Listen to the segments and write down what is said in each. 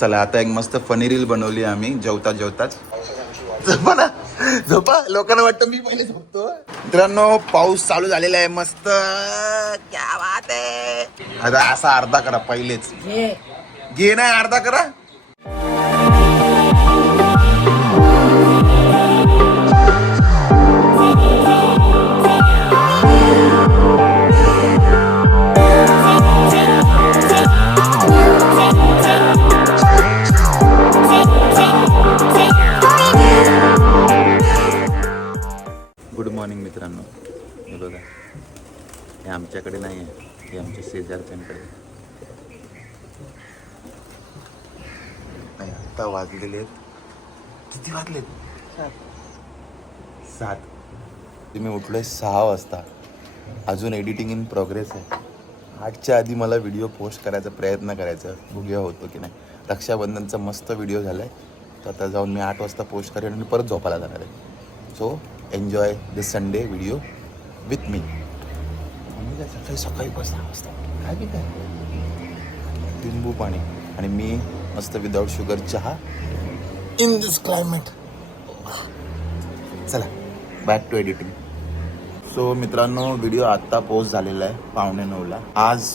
चला आता एक मस्त फनी रील बनवली आम्ही जेवता जेवताच. झोपा ना झोपा. लोकांना वाटतं मी पहिले झोपतो. मित्रांनो पाऊस चालू झालेला आहे मस्त. क्या बात आहे. आता असा अर्धा करा पहिलेच. घे. नाही अर्धा करा. आमच्याकडे नाही आहे. हे आमच्या शेजारच्यांकडे आहे. नाही आता वाजलेले आहेत. किती वाजलेत? सात. मी उठलोय सहा वाजता. अजून एडिटिंग इन प्रोग्रेस आहे. आठच्या आधी मला व्हिडिओ पोस्ट करायचा प्रयत्न करायचा. बघूया होतो की नाही. रक्षाबंधनचा मस्त व्हिडिओ झाला आहे तर आता जाऊन मी आठ वाजता पोस्ट करेन आणि परत झोपायला जाणार आहे. So enjoy this Sunday video with मी मी काय सकाळी सकाळी सहा वाजता काय बी काय लिंबू पाणी. आणि मी मस्त विदाऊट शुगर चहा. इन दिस क्लायमेट चला बॅक टू एडिटिंग सो मित्रांनो व्हिडिओ आत्ता पोस्ट झालेला आहे पावणे नऊला. आज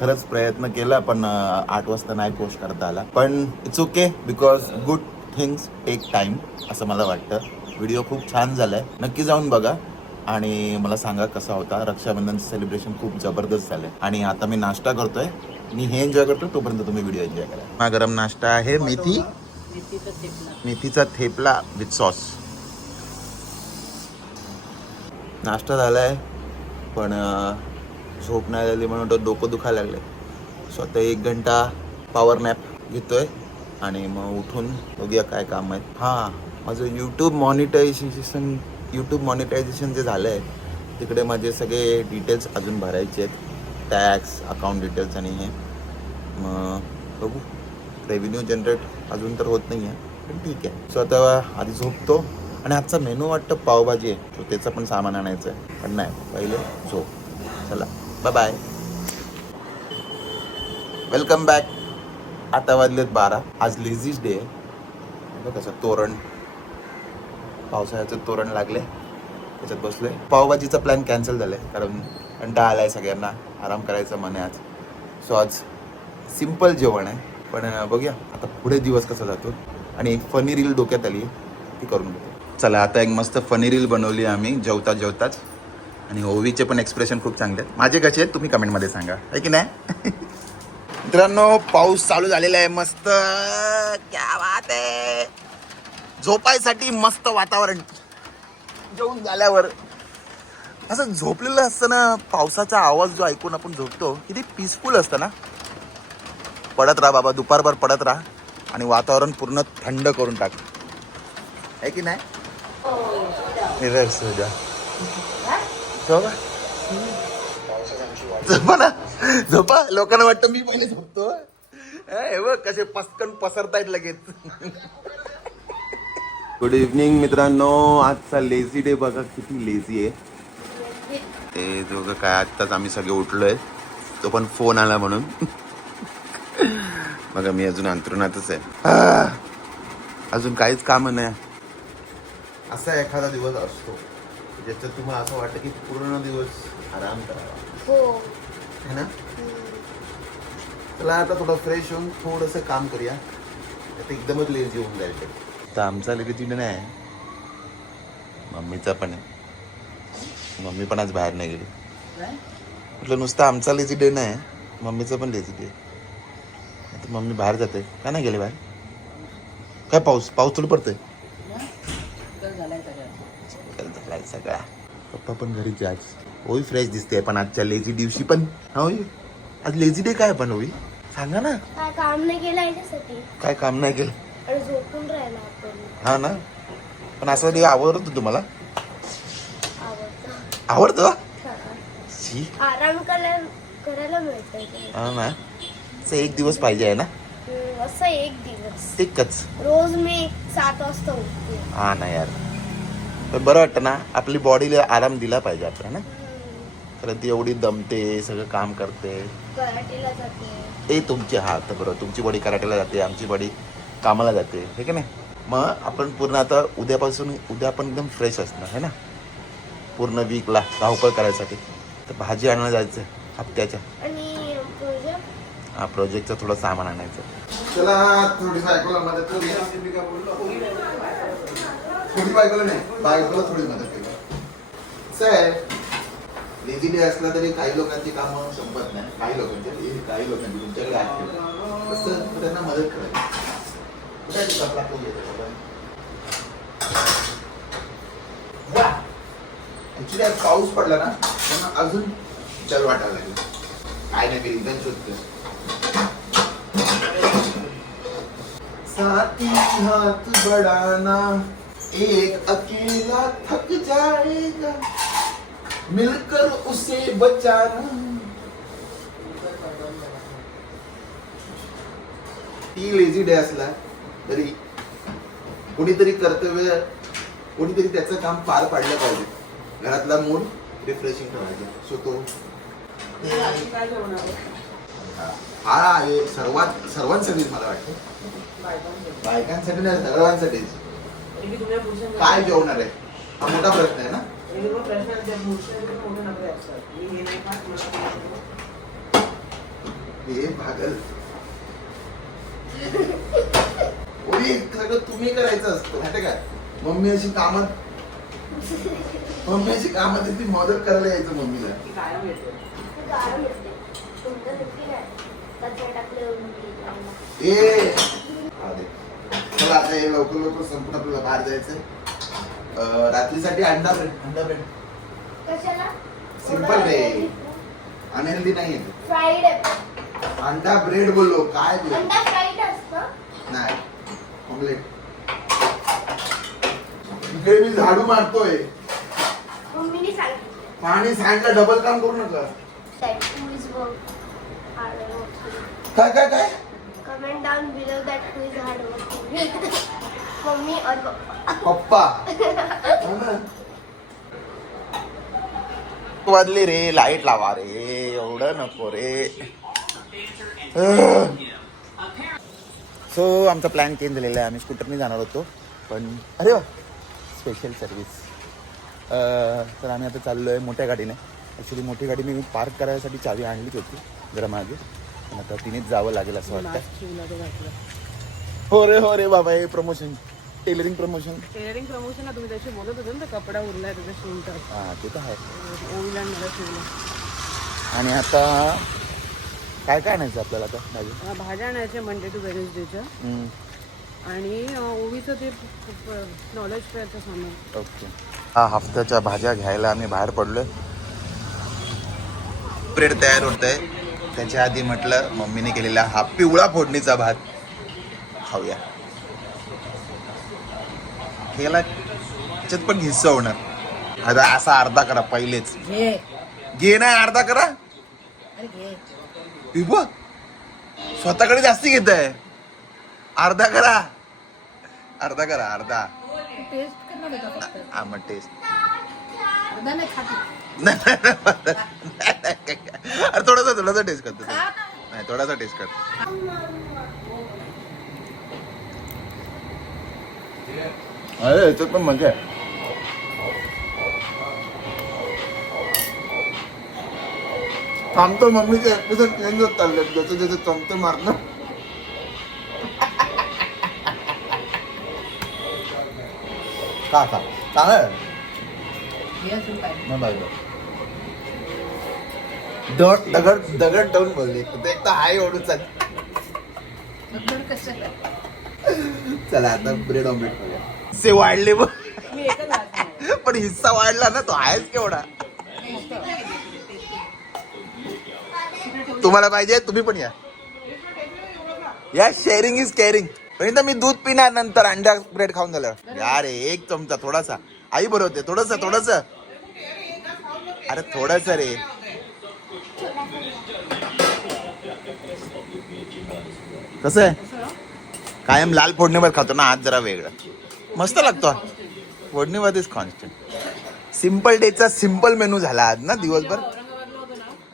खरंच प्रयत्न केला पण आठ वाजता नाही पोस्ट करता आला. पण it's okay because good things take time असं मला वाटतं. व्हिडिओ खूप छान झाला आहे नक्की जाऊन बघा. आणि मला सांगा कसा होता? रक्षाबंधनचं सेलिब्रेशन खूप जबरदस्त झालं आहे आणि आता मी नाश्ता करतोय. मी हे एन्जॉय करतो तोपर्यंत तुम्ही व्हिडिओ एन्जॉय करा. हा गरम नाश्ता आहे. मेथी. मेथीचा थेपला विथ सॉस नाश्ता झाला आहे पण झोप नाही झाली म्हणून डोकं दुखायला लागले स्वतः एक घंटा पॉवर नॅप घेतोय. आणि मग उठून बघूया काय काम आहे. हां माझं यूट्यूब मॉनिटायझेशन यूट्यूब मॉनिटायझेशन जे झालं आहे तिकडे माझे सगळे डिटेल्स अजून भरायचे आहेत. टॅक्स अकाउंट डिटेल्स आणि हे. मग बघू. रेव्हेन्यू जनरेट अजून तर होत नाही आहे पण ठीक आहे. सो आता आधी झोपतो. आणि आजचा मेनू वाटतं पावभाजी आहे. सो त्याचं पण सामान आणायचं आहे. पण नाही पहिले झोप. चला बाय बाय वेलकम बॅक आता वाजलेत बारा. आज लेझीज डे आहे. कसं तोरण पावसाळ्याचं तोरण लागले. त्याच्यात बसलोय. पावभाजीचा प्लॅन कॅन्सल झालाय. कारण कंटाळा आलाय सगळ्यांना. आराम करायचं मन आहे आज. सो आज सिंपल जेवण आहे. पण बघूया. आता पुढे दिवस कसा जातो. आणि एक फनी रील डोक्यात आली ती करून घेतो चला आता एक मस्त फनी रील बनवली आम्ही. जेवता जेवताच आणि ओवीचे पण एक्सप्रेशन खूप चांगले आहेत. माझे कसे आहेत तुम्ही कमेंटमध्ये सांगा. आहे की नाही? मित्रांनो पाऊस चालू झालेला आहे. मस्त. क्या बात आहे. झोपायसाठी मस्त वातावरण. जेवून झाल्यावर. असं झोपलेलं असतं ना पावसाचा आवाज जो ऐकून आपण झोपतो किती पीसफुल असतं ना. पडत राहा बाबा दुपारभर पडत राहा आणि वातावरण पूर्ण थंड करून टाक. आहे की नाही? हो झोपा ना. झोपा. लोकांना वाटतं मी पहिले झोपतो. हे हे बघ कसे पसकन पसरतायत लगेच. गुड इव्हनिंग मित्रांनो. आजचा लेझी डे बघा किती लेझी आहे. ते दोघं काय आत्ताच आम्ही सगळे उठलोय. तो पण फोन आला म्हणून. बघा मी अजून अंतरुणातच आहे. आह, अजून काहीच काम नाही. असा एखादा दिवस असतो ज्याच्यात तुम्हाला असं वाटतं की पूर्ण दिवस आराम करावा. हो. है ना? चला आता थोडं फ्रेश होऊन थोडंसं काम करूया. एकदमच लेझी होऊन जाईल ते. तर आमचा लगेच नाही. आहे मम्मीचा पण आहे. मम्मी पण आज बाहेर नाही गेली. म्हटलं नुसतं आमचा लेझी डे नाही मम्मीचा पण लेझी डे आता मम्मी बाहेर जाते. का नाही गेले बाहेर? काय पाऊस पाऊस थोडं पडतोय? झालाय सगळा. पप्पा पण घरीच आज होई फ्रेश दिसते पण आजच्या लेझी दिवशी पण. हा होई? आज लेझी डे काय पण होई? सांगा ना. काय काम नाही केलं काय काम नाही केलं? झोपून राहिला आपण. हा ना? पण असं डे आवडतो तुम्हाला? आवडतं. हा. आराम करायला मिळतं. हा ना? असं एक दिवस पाहिजे आहे ना? असं एक दिवस. एकच. रोज मी सात वाजता उठते. हा ना यार. पण बरं वाटतं ना आपली बॉडीला आराम दिला पाहिजे आपण है ना. कारण ती एवढी दमते सगळं काम करते. कराटेला जाते. ते तुमचे हात बरोबर तुमची बॉडी कराटेला जाते आमची बॉडी कामाला जाते हे की नाही? मग आपण पूर्ण आता उद्यापासून उद्या आपण एकदम फ्रेश असणार है ना? पूर्ण वीकला धावपळ करायसाठी. तर भाजी आणायला जायचं हप्त्याच्या. आणि प्रोजेक्ट हा प्रोजेक्टचं थोडं सामान आणायचं. चला थोडी बायकोला मदत करूया. थोडी बायकोला नाही बायकोला थोडी मदत करूया. साहेब लेझी डे असला तरी काही लोकांची कामं संपत नाही. काही लोकांची काही लोकांची तुमच्याकडे तसं त्यांना मदत करायची कुठे juga pelaku कपडा तो घेतो कपडा? वा! Actually आज पाऊस पडला ना त्यांना अजून चल वाटायला लागेल काय नाही मी रिझन साथी हात बढ़ाना एक अकेला थक जाएगा मिलकर उसे बचाना ती लेझी डे असला तरी कोणीतरी कर्तव्य कोणीतरी त्याचं काम पार पाडलं पाहिजे. घरातला मूड रिफ्रेशिंग ठेवायचा. सो तो आहे? हा आहे सर्वात सर्वांसाठीच मला वाटतं. बायकांसाठी नाही सर्वांसाठीच काय जेवणार आहे? हा मोठा प्रश्न आहे ना? हे हे भागल ओली सगळं तुम्ही करायचं असतं माहिती काय मम्मी अशी कामात मम्मी अशी कामात ती मदत करायला यायचं मम्मीला. ए! हा दे. चला आता हे लवकर लवकर संपून आपल्याला बाहेर जायचंय. अं, रात्रीसाठी अंडा ब्रेड अंडा ब्रेड. कशाला? सिंपल रे अनहेल्दी नाही. अंडा ब्रेड बोललो काय बोललो अंडा फ्राईड असतं? नाही. ऑमलेट इकडे मी झाडू मारतोय. मम्मीने सांगितलं. पाणी सांडलं डबल काम करू नका. काय काय काय? Down below that who is hard working. Mummy और पप्पा. पप्पा वाजली रे लाइट लावा रे एवढं नको रे. सो आमचा प्लॅन चेंज झालेला आहे. आम्ही स्कूटरने जाणार होतो. पण अरे वा! स्पेशल सर्विस तर आम्ही आता चाललो आहे मोठ्या गाडीने. ॲक्च्युली मोठी गाडी मी पार्क करायसाठी चावी आणलीच होती जरा मागे. पण आता तिनेच जावं लागेल असं वाटतं. हो रे हो रे बाबा हे promotion tailoring promotion tailoring promotion तुम्ही त्याशी बोलत होते ना कपडा उरलाय त्याचा शिवतात हां ते तर आहे. आणि आता काय काय आणायचं आपल्याला आता भाजी? भाज्या आणायच्या मंडे टू वेनेसडेच्या हम्म, आणि अं, ओवीचं ते नॉलेज फेअरचं सामान. ओके. हा हफ्त्याच्या भाज्या घ्यायला आम्ही बाहेर पडलोय. ब्रेड तयार होत आहे त्याच्या आधी म्हटलं मम्मीने केलेला हा पिवळा फोडणीचा भात. खाऊया. केला त्याच्यात पण हिस्सा होणार. आता असा अर्धा करा पहिलेच. घे. घे नाही अर्धा करा. अरे घे. विभू स्वतःकडे जास्ती घेत आहे अर्धा करा. अर्धा करा अर्धा. टेस्ट करणार आहे का फक्त? हा मग टेस्ट अर्धा नाही खाते. अरे थोडासा थोडासा टेस्ट करतो. नाही थोडासा टेस्ट कर अरे याच्यात पण मजा आहे. थांबतो मम्मीचे एपिसोड चेंज होत चालले जसं जसं चमचे मारणं. का का? चांगलं दगड दगड ठेवून बोलली. ते एक तर हाय ओढू चल चला आता ब्रेड ऑमलेट करूया हिस्से वाढले बघ. पण हिस्सा वाढला ना तो आहेच केवढा. तुम्हाला पाहिजे तुम्ही पण या. या शेअरिंग इज केअरिंग पण मी दूध पिणार नंतर अंडा ब्रेड खाऊन झालं यार एक चमचा थोडासा. आई बरोबर होते थोडस थोडस. अरे थोडस रे. कसं आहे? कायम लाल फोडणीवर खातो ना आज जरा वेगळं. मस्त लागतो. फोडणीमध्येच कॉन्स्टंट सिंपल डेचा सिंपल मेनू झाला आज ना दिवसभर?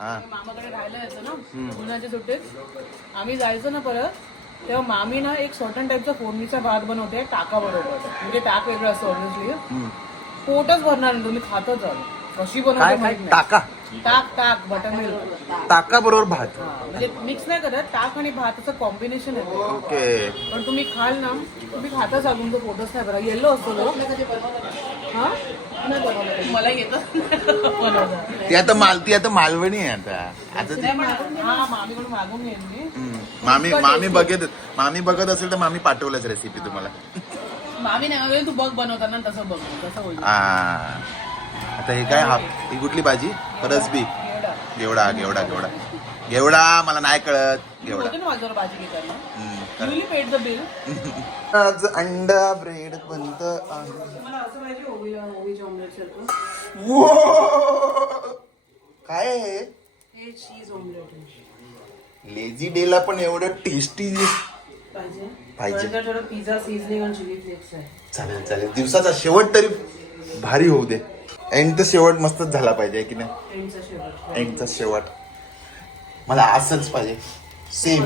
मामाकडे राहायला यायचं ना उन्हाच्या सुट्टीत आम्ही जायचो ना परत तेव्हा मामी ना एक सर्टन टाईपचा फोडणीचा भात बनवते टाका बरोबर म्हणजे टाक वेगळं असतं ऑब्विसली हम्म. पोटच भरणार नाही तुम्ही खातच आल कशी बनवते टाका. टाक टाक बटर मिल्क टाका बरोबर भात म्हणजे मिक्स नाही करत टाक आणि भाताचं कॉम्बिनेशन ओके. पण तुम्ही खाल ना तुम्ही खातच आल तुमचं पोटच नाही बरं येल्लो असतो मला येतं. बनवता ती आता माल ती आता मालवणी आहे आता. आता ती हा मामीकडून मागून येईन मी हम्म. मामी मामी बघत मामी बघत असेल तर मामी पाठवलंच रेसिपी तुम्हाला. मामी नाही तू बघ बनवताना तसं बघ तसं होईल आ. आता हे काय? हा ही कुठली भाजी? एवढा. घेवडा घेवडा घेवडा घेवडा मला नाही कळत घेवडा. माझ्यावर भाजी घेताना हम्म. आज अंडा ब्रेड बनत आहे मला असं पाहिजे ओवीला ओवीच्या ऑमलेट सारखं. Wow! काय आहे हे? हे चीज ऑमलेट लेझी डेला पण एवढं टेस्टी पाहिजे. पाहिजे. थोडं थोडं पिझ्झा सीझनिंग आणि चिली फ्लेक्स आहे. चालेल चालेल. दिवसाचा शेवट तरी भारी होऊ दे. एंड तर शेवट मस्तच झाला पाहिजे की नाही? शेवट. एंडचा शेवट. मला असंच पाहिजे. सेम?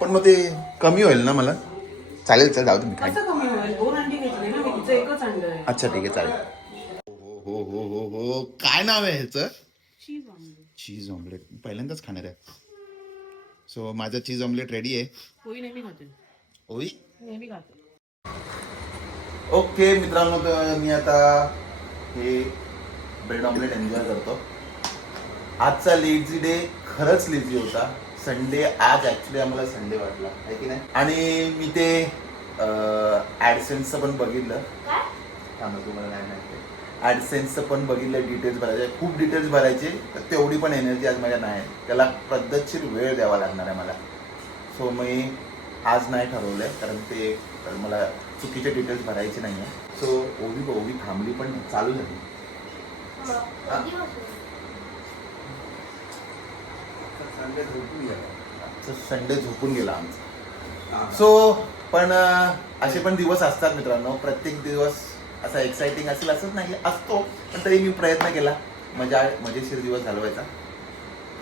पण मग ते कमी होईल ना मला? चालेल चालेल जाऊ दे मी खाईन. कसं कमी होईल? दोन अंडी घेतली ना मी तिचं एकच अंड आहे. अच्छा ठीक आहे चालेल. हो हो हो हो हो. काय नाव आहे ह्याचं? चीज ऑमलेट चीज ऑमलेट पहिल्यांदाच खाणार आहे. सो माझं चीज ऑमलेट रेडी आहे. कोई नेहमी खाते. होई नेहमी खाते. ओके मित्रांनो तर मी आता हे ब्रेड ऑमलेट एन्जॉय करतो. आजचा लेझी डे खरंच लेझी होता. संडे आज ऍक्च्युली आम्हाला संडे वाटला. आहे की नाही? आणि मी ते ॲडसेन्सचं पण बघितलं. काय? थांबा तुम्हाला नाही माहिती. ॲडसेन्सचं पण बघितलं डिटेल्स भरायचे. खूप डिटेल्स भरायचे तर तेवढी पण एनर्जी आज माझ्या नाही. त्याला पद्धतशीर वेळ द्यावा लागणार आहे मला. सो मी आज नाही ठरवलं आहे कारण ते मला चुकीचे डिटेल्स भरायचे नाही आहे सो ओवी ओवी थांबली पण चालू झाली. मग कधी बसू? संडे झोपून गेला आमचा. सो पण असे पण दिवस असतात मित्रांनो. प्रत्येक दिवस असा एक्साइटिंग असेल असंच नाही असतो. पण तरी मी प्रयत्न केला. मजा मजेशीर दिवस घालवायचा.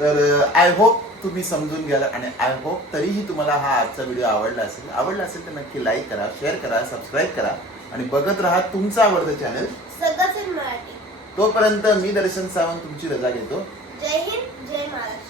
तर आय होप तुम्ही समजून घ्याल आणि आय होप तरीही तुम्हाला हा आजचा व्हिडिओ आवडला असेल. आवडला असेल तर नक्की लाईक करा शेअर करा सबस्क्राईब करा आणि बघत राहा तुमचं आवडतं चॅनल तोपर्यंत मी दर्शन सावंत तुमची रजा घेतो. जय हिंद जय महाराष्ट्र.